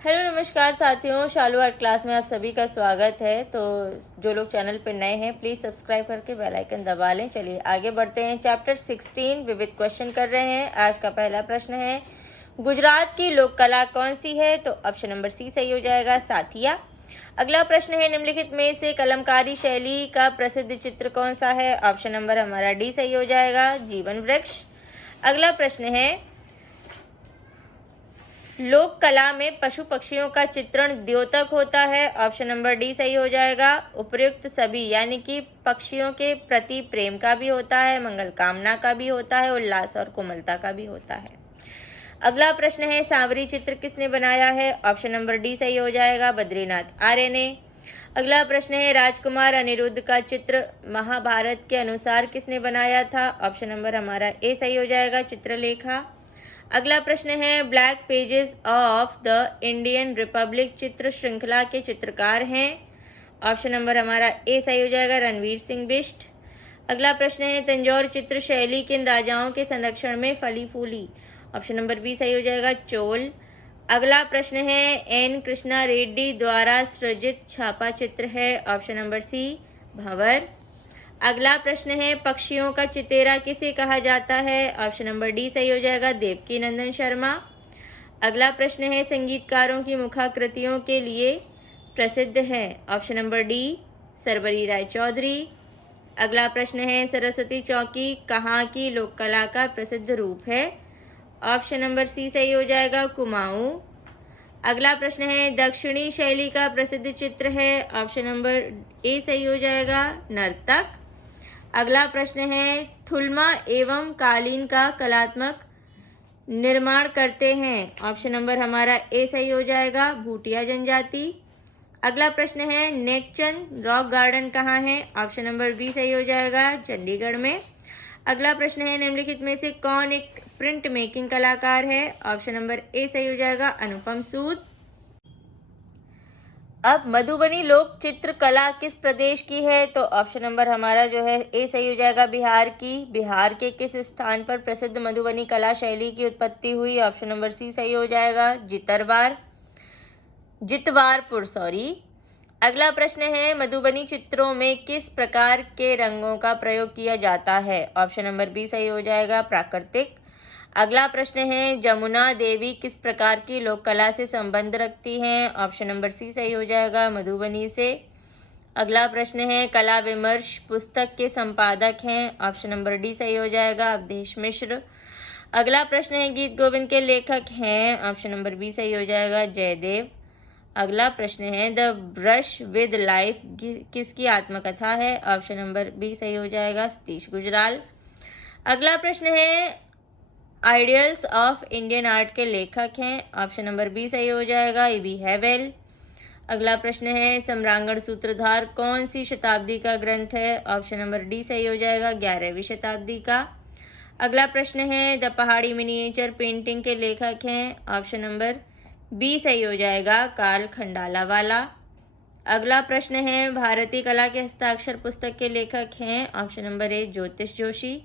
Hello नमस्कार साथियों, शालू art class में आप सभी का स्वागत है। तो जो लोग चैनल पर नए हैं प्लीज़ सब्सक्राइब करके बेल आइकन दबा लें। चलिए आगे बढ़ते हैं। चैप्टर 16 विविध क्वेश्चन कर रहे हैं। आज का पहला प्रश्न है, गुजरात की लोक कला कौन सी है? तो ऑप्शन नंबर सी सही हो जाएगा, साथिया। अगला प्रश्न है, निम्नलिखित में से कलमकारी शैली का प्रसिद्ध चित्र कौन सा है? ऑप्शन नंबर हमारा डी सही हो जाएगा, जीवन वृक्ष। अगला प्रश्न है, लोक कला में पशु पक्षियों का चित्रण द्योतक होता है। ऑप्शन नंबर डी सही हो जाएगा। उपर्युक्त सभी यानी कि पक्षियों के प्रति प्रेम का भी होता है, मंगल कामना का भी होता है, उल्लास और कोमलता का भी होता है। अगला प्रश्न है, सांवरी चित्र किसने बनाया है? ऑप्शन नंबर डी सही हो जाएगा, बद्रीनाथ आर्य ने। अगला प्रश्न है, राजकुमार अनिरुद्ध का चित्र महाभारत के अनुसार किसने बनाया था? ऑप्शन नंबर हमारा ए सही हो जाएगा, चित्रलेखा। अगला प्रश्न है, black pages of the Indian Republic चित्र श्रृंखला के चित्रकार हैं? ऑप्शन नंबर हमारा ए सही हो जाएगा, रणवीर सिंह बिष्ट। अगला प्रश्न है, तंजौर चित्र शैली किन राजाओं के संरक्षण में फली फूली? ऑप्शन नंबर बी सही हो जाएगा, चोल। अगला प्रश्न है, एन कृष्णा रेड्डी द्वारा सृजित छापा चित्र है? ऑप्शन नंबर सी, भंवर। अगला प्रश्न है, पक्षियों का चितेरा किसे कहा जाता है? ऑप्शन नंबर डी सही हो जाएगा, देवकी नंदन शर्मा। अगला प्रश्न है, संगीतकारों की मुखाकृतियों के लिए प्रसिद्ध है? ऑप्शन नंबर डी, सरबरी राय चौधरी। अगला प्रश्न है, सरस्वती चौकी कहाँ की लोक कला का प्रसिद्ध रूप है? ऑप्शन नंबर सी सही हो जाएगा, कुमाऊं। अगला प्रश्न है, दक्षिणी शैली का प्रसिद्ध चित्र है? ऑप्शन नंबर ए सही हो जाएगा, नर्तक। अगला प्रश्न है, थुल्मा एवं कालीन का कलात्मक निर्माण करते हैं? ऑप्शन नंबर हमारा ए सही हो जाएगा, भूटिया जनजाति। अगला प्रश्न है, नेकचंद रॉक गार्डन कहाँ है? ऑप्शन नंबर बी सही हो जाएगा, चंडीगढ़ में। अगला प्रश्न है, निम्नलिखित में से कौन एक प्रिंट मेकिंग कलाकार है? ऑप्शन नंबर ए सही हो जाएगा, अनुपम सूद। अब मधुबनी लोक चित्र कला किस प्रदेश की है? तो ऑप्शन नंबर हमारा जो है ए सही हो जाएगा, बिहार की। बिहार के किस स्थान पर प्रसिद्ध मधुबनी कला शैली की उत्पत्ति हुई? ऑप्शन नंबर सी सही हो जाएगा, जितवारपुर सॉरी। अगला प्रश्न है, मधुबनी चित्रों में किस प्रकार के रंगों का प्रयोग किया जाता है? ऑप्शन नंबर बी सही हो जाएगा, प्राकृतिक। अगला प्रश्न है, जमुना देवी किस प्रकार की लोक कला से संबंध रखती हैं? ऑप्शन नंबर सी सही हो जाएगा, मधुबनी से। अगला प्रश्न है, कला विमर्श पुस्तक के संपादक हैं? ऑप्शन नंबर डी सही हो जाएगा, अवधेश मिश्र। अगला प्रश्न है, गीत गोविंद के लेखक हैं? ऑप्शन नंबर बी सही हो जाएगा, जयदेव। अगला प्रश्न है, द ब्रश विद लाइफ किसकी आत्मकथा है? ऑप्शन नंबर बी सही हो जाएगा, सतीश गुजराल। अगला प्रश्न है, आइडियल्स ऑफ इंडियन आर्ट के लेखक हैं? ऑप्शन नंबर बी सही हो जाएगा, ई.बी. हैवेल। अगला प्रश्न है, सम्रांगण सूत्रधार कौन सी शताब्दी का ग्रंथ है? ऑप्शन नंबर डी सही हो जाएगा, 11वीं शताब्दी का। अगला प्रश्न है, द पहाड़ी मिनिएचर पेंटिंग के लेखक हैं? ऑप्शन नंबर बी सही हो जाएगा, कार्ल खंडालावाला। अगला प्रश्न है, भारतीय कला के हस्ताक्षर पुस्तक के लेखक हैं? ऑप्शन नंबर ए, ज्योतिष जोशी।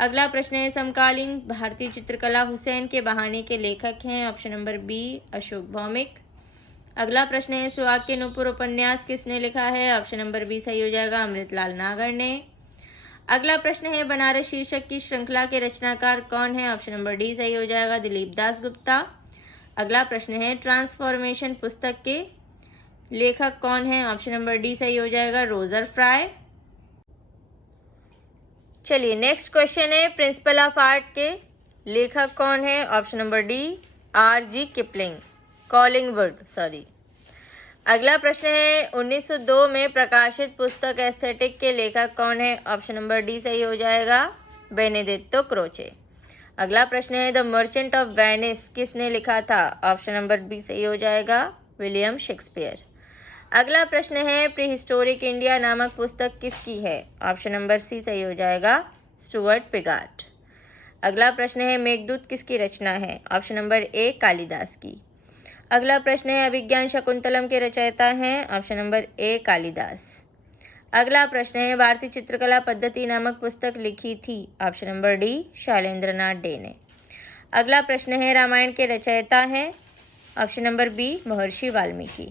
अगला प्रश्न है, समकालीन भारतीय चित्रकला हुसैन के बहाने के लेखक हैं? Option number B, Ashok Bhowmik. अगला प्रश्न है, सुहाग के नूपुर उपन्यास किसने लिखा है? ऑप्शन नंबर बी सही हो जाएगा, अमृतलाल नागर ने। अगला प्रश्न है, बनारस शीर्षक की श्रृंखला के रचनाकार कौन है? ऑप्शन नंबर डी सही हो जाएगा, दिलीप दास गुप्ता। अगला प्रश्न है, ट्रांसफॉर्मेशन पुस्तक के लेखक कौन है? ऑप्शन नंबर डी सही हो जाएगा, रोजर फ्राई। चलिए नेक्स्ट क्वेश्चन है, प्रिंसिपल ऑफ आर्ट के लेखक कौन है? Option number D, R.G. Kipling, Collingwood sorry. अगला प्रश्न है, 1902 में प्रकाशित पुस्तक एस्थेटिक के लेखक कौन है? ऑप्शन नंबर डी सही हो जाएगा, बेनेडिक्टो क्रोचे। अगला प्रश्न है, द मर्चेंट ऑफ वेनिस किसने लिखा था? ऑप्शन नंबर बी सही हो जाएगा, विलियम शेक्सपियर। अगला प्रश्न है, प्रीहिस्टोरिक इंडिया नामक पुस्तक किसकी है? ऑप्शन नंबर सी सही हो जाएगा, स्टुअर्ट पिगाट। अगला प्रश्न है, मेघदूत किसकी रचना है? ऑप्शन नंबर ए, कालिदास की। अगला प्रश्न है, अभिज्ञान शकुंतलम के रचयिता हैं? Option number A, Kalidas. अगला प्रश्न है, भारतीय चित्रकला पद्धति नामक पुस्तक लिखी थी? ऑप्शन नंबर डी, शैलेंद्र नाथ डे ने। अगला प्रश्न है, रामायण के रचयिता हैं? ऑप्शन नंबर बी महर्षि वाल्मीकि।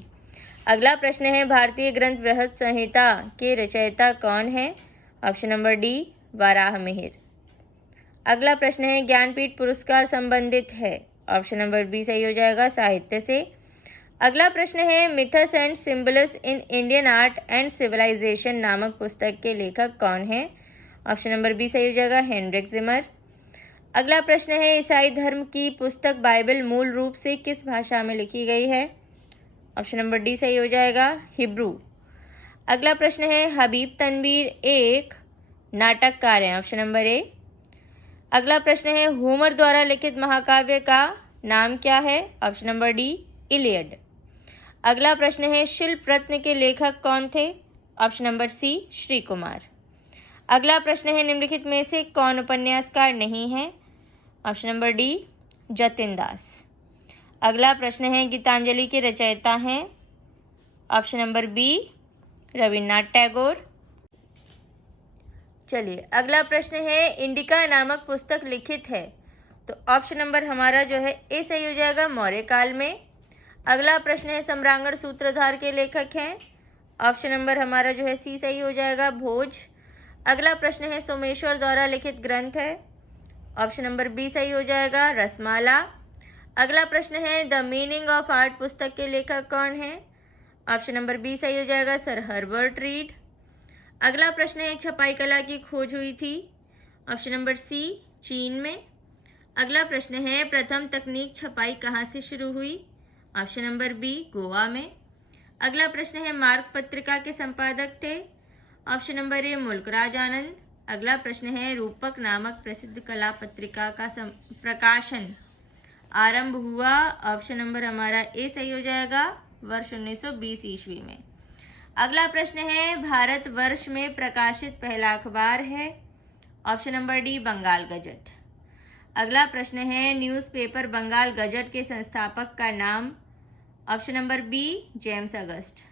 अगला प्रश्न है भारतीय ग्रंथ बृहत संहिता के रचयिता कौन है? Option number D Varaha Mihir. अगला प्रश्न है ज्ञानपीठ पुरस्कार संबंधित है? ऑप्शन नंबर बी सही हो जाएगा साहित्य से। अगला प्रश्न है myths and symbols in Indian art and civilisation नामक पुस्तक के लेखक कौन है? ऑप्शन नंबर बी सही हो जाएगा हेनरिक जिमर। अगला प्रश्न है ईसाई धर्म की पुस्तक बाइबल मूल रूप से किस भाषा में लिखी गई है? ऑप्शन नंबर डी सही हो जाएगा हिब्रू। अगला प्रश्न है हबीब तनवीर एक नाटककार है? Option number A. अगला प्रश्न है होमर द्वारा लिखित महाकाव्य का नाम क्या है? Option number D Iliad. अगला प्रश्न है शिल्प रत्न के लेखक कौन थे? Option number C Shri Kumar. अगला प्रश्न है निम्नलिखित में से कौन उपन्यासकार नहीं है? Option number D Jatin Das. अगला प्रश्न है गीतांजलि के रचयिता हैं? Option number B Rabindranath Tagore. चलिए अगला प्रश्न है इंडिका नामक पुस्तक लिखित है? तो ऑप्शन नंबर हमारा जो है ए सही हो जाएगा मौर्य काल में। अगला प्रश्न है सम्रांगण सूत्रधार के लेखक हैं? ऑप्शन नंबर हमारा जो है सी सही हो जाएगा भोज। अगला प्रश्न है सोमेश्वर द्वारा लिखित ग्रंथ है? ऑप्शन नंबर बी सही हो जाएगा रसमाला। अगला प्रश्न है द मीनिंग ऑफ आर्ट पुस्तक के लेखक कौन है? ऑप्शन नंबर बी सही हो जाएगा सर हर्बर्ट रीड। अगला प्रश्न है छपाई कला की खोज हुई थी? ऑप्शन नंबर सी चीन में। अगला प्रश्न है प्रथम तकनीक छपाई कहाँ से शुरू हुई? ऑप्शन नंबर बी गोवा में। अगला प्रश्न है मार्ग पत्रिका के संपादक थे? ऑप्शन नंबर ए मुल्कराज आनंद। अगला प्रश्न है रूपक नामक प्रसिद्ध कला पत्रिका का प्रकाशन आरंभ हुआ? ऑप्शन नंबर हमारा ए सही हो जाएगा वर्ष 1920 ईस्वी में। अगला प्रश्न है भारत वर्ष में प्रकाशित पहला अखबार है? Option number D Bengal Gazette. अगला प्रश्न है न्यूज़पेपर बंगाल गजट के संस्थापक का नाम? Option number B James August.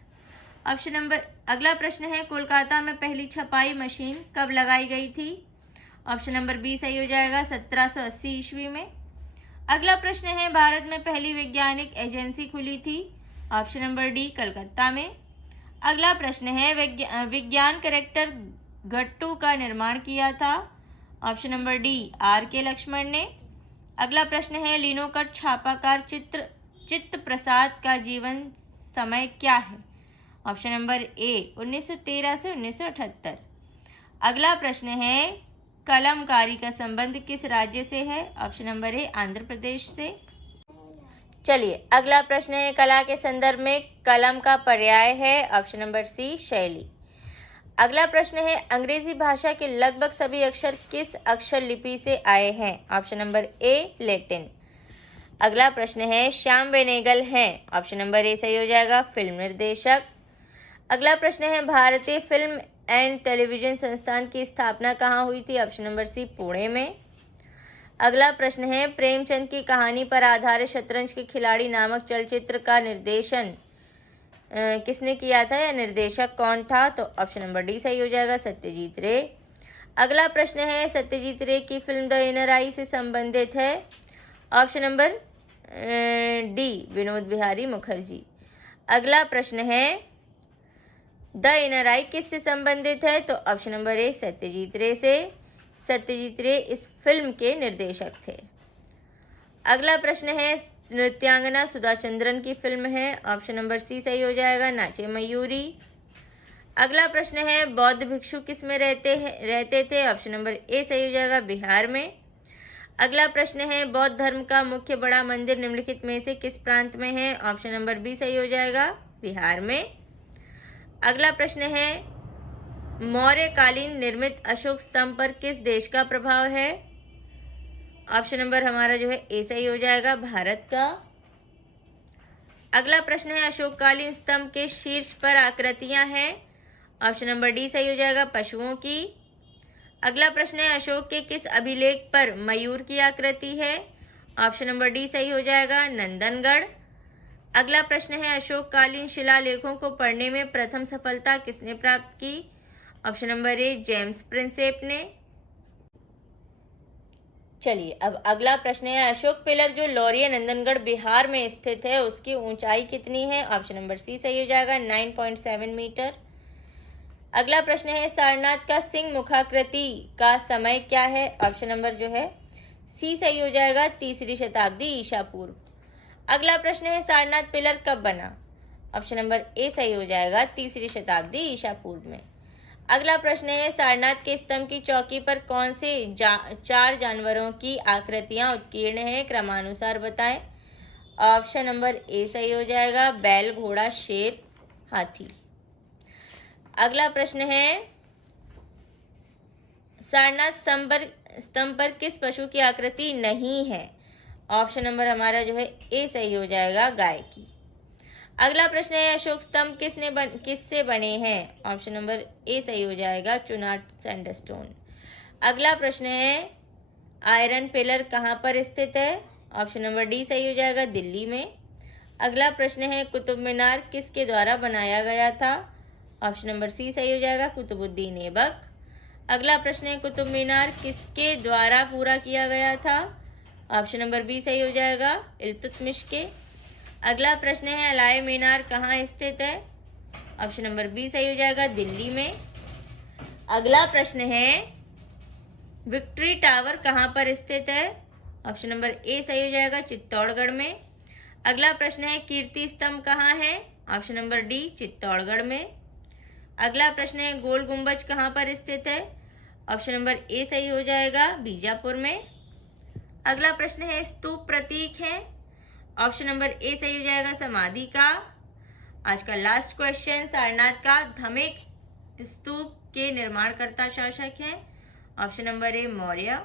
अगला प्रश्न है कोलकाता में पहली छपाई मशीन कब लगाई गई थी? ऑप्शन नंबर बी सही हो जाएगा 1780 ईस्वी में। अगला प्रश्न है भारत में पहली वैज्ञानिक एजेंसी खुली थी? ऑप्शन नंबर डी कलकत्ता में। अगला प्रश्न है विज्ञान करेक्टर गट्टू का निर्माण किया था? ऑप्शन नंबर डी आर के लक्ष्मण ने। अगला प्रश्न है लिनोकट छापाकार चित्त प्रसाद का जीवन समय क्या है? ऑप्शन नंबर ए 1913 से 1978। अगला प्रश्न है कलमकारी का संबंध किस राज्य से है? Option number A Andhra Pradesh से। चलिए अगला प्रश्न है कला के संदर्भ में कलम का पर्याय है? ऑप्शन नंबर सी शैली। अगला प्रश्न है अंग्रेजी भाषा के लगभग सभी अक्षर किस अक्षर लिपि से आए हैं? Option number A Latin. अगला प्रश्न है श्याम बेनेगल हैं? ऑप्शन नंबर ए सही हो जाएगा फिल्म निर्देशक। अगला प्रश्न है भारतीय फिल्म एंड टेलीविजन संस्थान की स्थापना कहाँ हुई थी? ऑप्शन नंबर सी पुणे में। अगला प्रश्न है प्रेमचंद की कहानी पर आधारित शतरंज के खिलाड़ी नामक चलचित्र का निर्देशन किसने किया था या निर्देशक कौन था? तो ऑप्शन नंबर डी सही हो जाएगा सत्यजीत रे। अगला प्रश्न है सत्यजीत रे की फिल्म द इनर आई से संबंधित है? Option number D Vinod Bihari Mukherjee. अगला प्रश्न है द इनर आई किससे संबंधित है? तो ऑप्शन नंबर ए सत्यजीत रे से। सत्यजीत रे इस फिल्म के निर्देशक थे। अगला प्रश्न है नृत्यांगना सुधा चंद्रन की फिल्म है? ऑप्शन नंबर सी सही हो जाएगा नाचे मयूरी। अगला प्रश्न है बौद्ध भिक्षु किस में रहते थे? ऑप्शन नंबर ए सही हो जाएगा बिहार में। अगला प्रश्न है बौद्ध धर्म का मुख्य बड़ा मंदिर निम्नलिखित में से किस प्रांत में है? ऑप्शन नंबर बी सही हो जाएगा बिहार में। अगला प्रश्न है मौर्यकालीन निर्मित अशोक स्तंभ पर किस देश का प्रभाव है? ऑप्शन नंबर हमारा जो है ए सही हो जाएगा भारत का। अगला प्रश्न है अशोककालीन स्तंभ के शीर्ष पर आकृतियां हैं? ऑप्शन नंबर डी सही हो जाएगा पशुओं की। अगला प्रश्न है अशोक के किस अभिलेख पर मयूर की आकृति है? ऑप्शन नंबर डी सही हो जाएगा नंदनगढ़। अगला प्रश्न है अशोककालीन शिलालेखों को पढ़ने में प्रथम सफलता किसने प्राप्त की? Option number A James Prinsep ने। चलिए अब अगला प्रश्न है, अशोक पिलर जो लौरिया नंदनगढ़ बिहार में स्थित है उसकी ऊंचाई कितनी है? ऑप्शन नंबर सी सही हो जाएगा, 9.7 मीटर। अगला प्रश्न है, सारनाथ का सिंह मुखाकृति का समय क्या है? ऑप्शन नंबर जो है सी सही हो जाएगा, 3री शताब्दी ईसा पूर्व। अगला प्रश्न है, सारनाथ पिलर कब बना? ऑप्शन नंबर ए सही हो जाएगा, 3री शताब्दी ईसा पूर्व में। अगला प्रश्न है, सारनाथ के स्तंभ की चौकी पर कौन से 4 जानवरों की आकृतियां उत्कीर्ण हैं? क्रमानुसार बताएं। ऑप्शन नंबर ए सही हो जाएगा, बैल, घोड़ा, शेर, हाथी। अगला प्रश्न है, सारनाथ स्तंभ पर किस पशु की आकृति नहीं है? ऑप्शन नंबर हमारा जो है ए सही हो जाएगा, गाय की। अगला प्रश्न है, अशोक स्तंभ किससे बने हैं? ऑप्शन नंबर ए सही हो जाएगा, चुनार सैंडस्टोन। अगला प्रश्न है, आयरन पिलर कहाँ पर स्थित है? ऑप्शन नंबर डी सही हो जाएगा, दिल्ली में। अगला प्रश्न है, कुतुब मीनार किसके द्वारा बनाया गया था? ऑप्शन नंबर सी सही हो जाएगा, कुतुबुद्दीन ऐबक। अगला प्रश्न है, कुतुब मीनार किसके द्वारा पूरा किया गया था? ऑप्शन नंबर बी सही हो जाएगा, इल्तुतमिश के। अगला प्रश्न है, अलाय मीनार कहाँ स्थित है? ऑप्शन नंबर बी सही हो जाएगा, दिल्ली में। अगला प्रश्न है, विक्ट्री टावर कहाँ पर स्थित है? ऑप्शन नंबर ए सही हो जाएगा, चित्तौड़गढ़ में। अगला प्रश्न है, कीर्ति स्तंभ कहाँ है? ऑप्शन नंबर डी, चित्तौड़गढ़ में। अगला प्रश्न है, गोल गुंबज कहाँ पर स्थित है? ऑप्शन नंबर ए सही हो जाएगा, बीजापुर में। अगला प्रश्न है, स्तूप प्रतीक है? ऑप्शन नंबर ए सही हो जाएगा, समाधि का। आज का लास्ट क्वेश्चन, सारनाथ का धमेक स्तूप के निर्माणकर्ता शासक हैं? Option number A, Maurya.